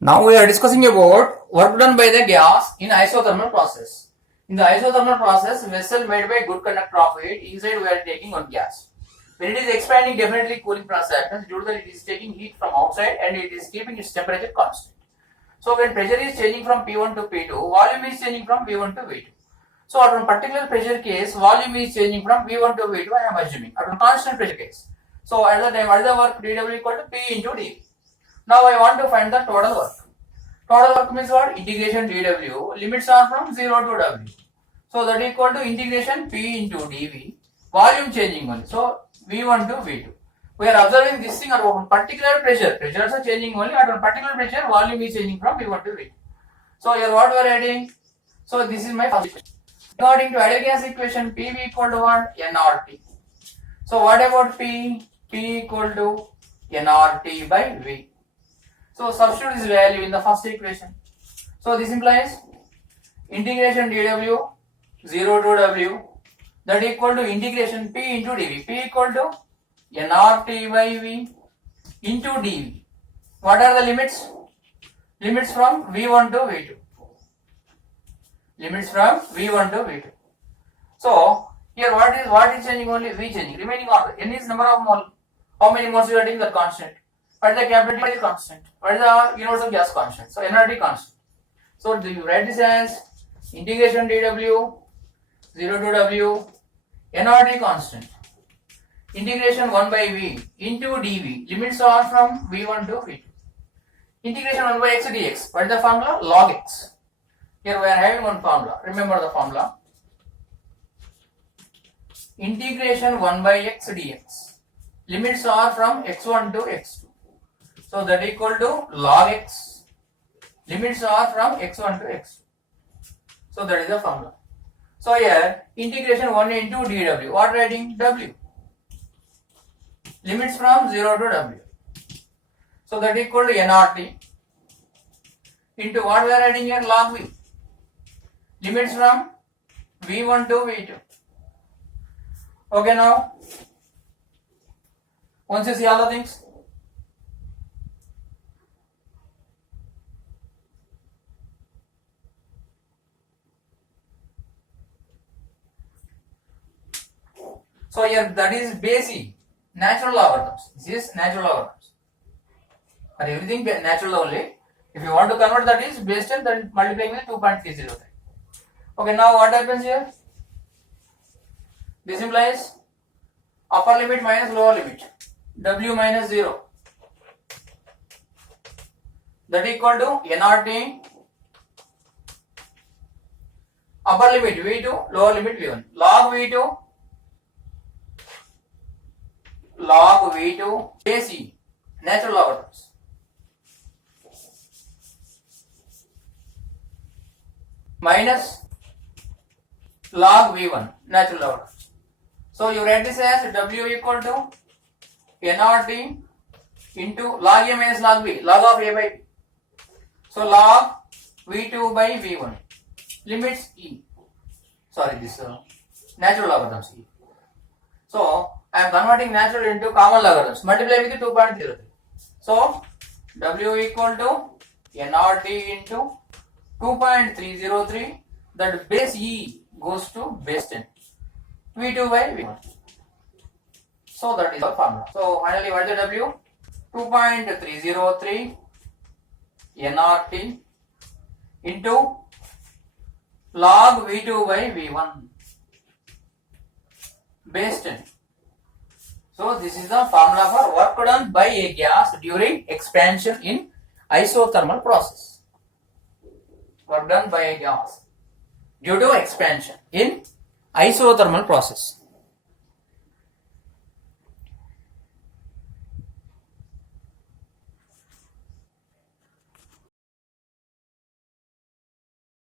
Now we are discussing about work done by the gas in isothermal process. In the isothermal process, vessel made by good conductor of heat, inside we are taking on gas. When it is expanding, definitely cooling process happens due to that it is taking heat from outside and it is keeping its temperature constant. So when pressure is changing from P1 to P2, volume is changing from V1 to V2. So at one particular pressure case, volume is changing from V1 to V2, I am assuming, at one constant pressure case. So at the time, what is the work? dW equal to P into dV. Now I want to find the total work. Total work means what? Integration dW. Limits are from 0 to W. So that is equal to integration P into dV. Volume changing only. So V1 to V2. We are observing this thing at one particular pressure. Pressures are changing only at one particular pressure. Volume is changing from V1 to V2. So here what we are adding? So this is my first equation. According to ideal gas equation, PV equal to what? nRT. So what about P? P equal to nRT by V. So substitute this value in the first equation. So this implies integration dW 0 to W, that equal to integration P into dV. P equal to nRT by V into dV. What are the limits? Limits from V1 to V2. Limits from V1 to V2. So here what is changing? Only V changing. Remaining order. N is number of mole. How many moles you are taking? That constant. What is the capital constant? What is the universal gas constant? So nRT constant. So you write this as integration dW 0 to W nRT constant. Integration 1 by V into dV. Limits are from V1 to V2. Integration 1 by x dx. What is the formula? Log x. Here we are having one formula. Remember the formula. Integration 1 by x dx. Limits are from x1 to x2. So that equal to log x. Limits are from x1 to x2. So that is the formula. So here integration 1 into dW. What writing? W. Limits from 0 to W. So that equal to nRT into what we are writing here? Log V. Limits from V1 to V2. Okay, now once you see all the things, so here that is basic natural logarithms. This is natural logarithms. And everything natural only. If you want to convert, that is based on that multiplying with 2.303. Okay, now what happens here? This implies upper limit minus lower limit. W minus 0. That equal to nRT. Upper limit V2, lower limit V1. Log V2. Log V2 AC natural logarithms minus log V1 natural logarithms. So you write this as W equal to nRT into log A minus log B, log of A by B. So log V2 by V1 limits E. Sorry, this natural logarithms E. So I am converting natural into common logarithms. Multiply with 2.03. So W equal to nRT into 2.303. That base E goes to base 10. V2 by V1. So that is our formula. So finally what is the W? 2.303 nRT into log V2 by V1 base 10. So this is the formula for work done by a gas during expansion in isothermal process. Work done by a gas due to expansion in isothermal process.